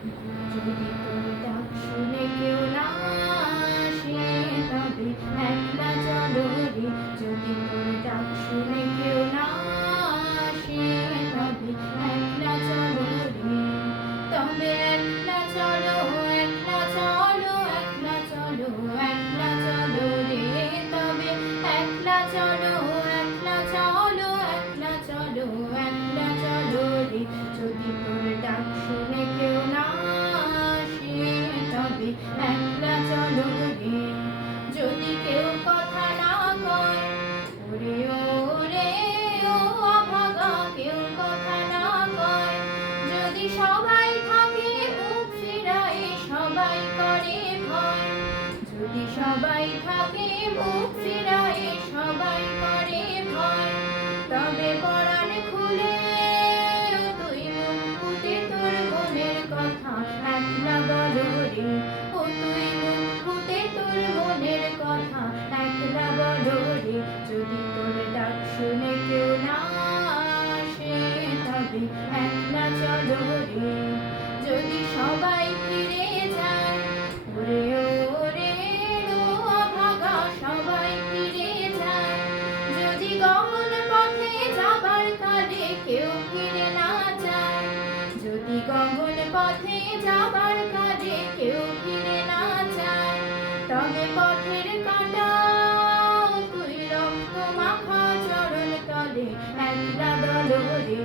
যদি তোর ডাক শুনে কেউ না আসে তবে একলা চলো রে। যদি তোর ডাক শুনে কেউ না আসে তবে একলা চলো রে। তবে একলা চলো, একলা চলো, একলা চলো, একলা চলো রে। তবে একলা চলো, একলা চলো, একলা চলো, একলা চলো রে। যদি তোর ডাক শুনে কেউ না আসে তবে একলা চলো রে। যদি কেউ কথা না কয়, ওরে ওরে ও অভাগা, কেউ কথা না কয়। যদি সবাই থাকে মুখ ফিরায়, সবাই করে ভয়। যদি সবাই থাকে মুখ ফিরায়, সবাই করে ভয়। তবে পরাণ খুলে তুই মুখ ফুটে তোর মনের কথা একলা বলো রে। ও তুই মুখ ফুটে তোর মনের কথা একলা বলো রে। যদি তোর ডাক শুনে কেউ না আসে তবে একলা চলো রে। যদি সবাই ফিরে যায়, ওরে ওরে ও অভাগা, সবাই ফিরে যায়। যদি গমন পথে যাবার কালে কেউ ফিরে না যায়, যদি গমন পথে যাবার কালে কেউ ফিরে না যায়। তবে পথের কাঁটা তুই রক্ত মাখা চরণ তলে একলা দলো রে।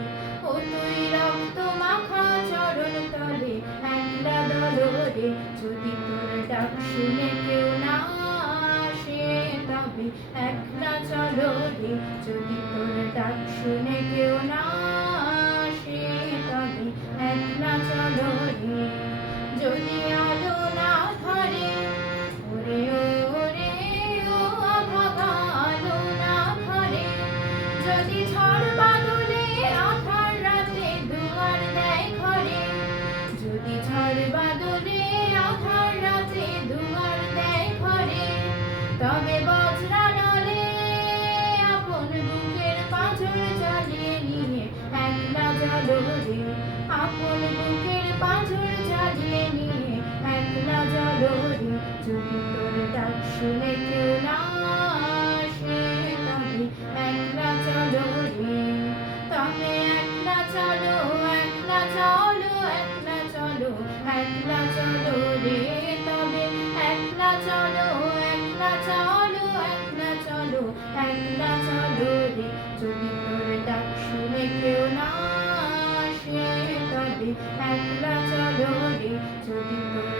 ও তুই রক্ত মাখা চরণ তলে একলা দলো রে। যদি তোর ডাক শুনে কেউ না আসে তবে একলা চলো রে। যদি তোর ডাক শুনে কেউ না আসে তবে একলা চলো রে। যদি আলো না ধরে, ওরে ওরে ও অভাগা, আলো না ধরে। যদি ঝড় বাদলে আঁধার রাতে দুয়ার দেয় ঘরে, যদি ঝড় বাদলে আঁধার রাতে দুয়ার দেয় ঘরে। তবে বজ্রা নলে আপন বুকের পাঁজর জ্বালিয়ে নিয়ে একলা চলো রে। আপন বুকের পাঁজর জ্বালিয়ে নিয়ে একলা চলো রে। যদি তোর ডাক শুনে কেউ না আসে তবে একলা চলো রে। তবে একলা চলো, একলা চলো, একলা চলো, একলা চলো রে। তবে একলা চলো, একলা চলো, একলা চলো, একলা চলো রে। যদি তোর ডাক শুনে কেউ না আসে তবে একলা চলো রে। যদি তোর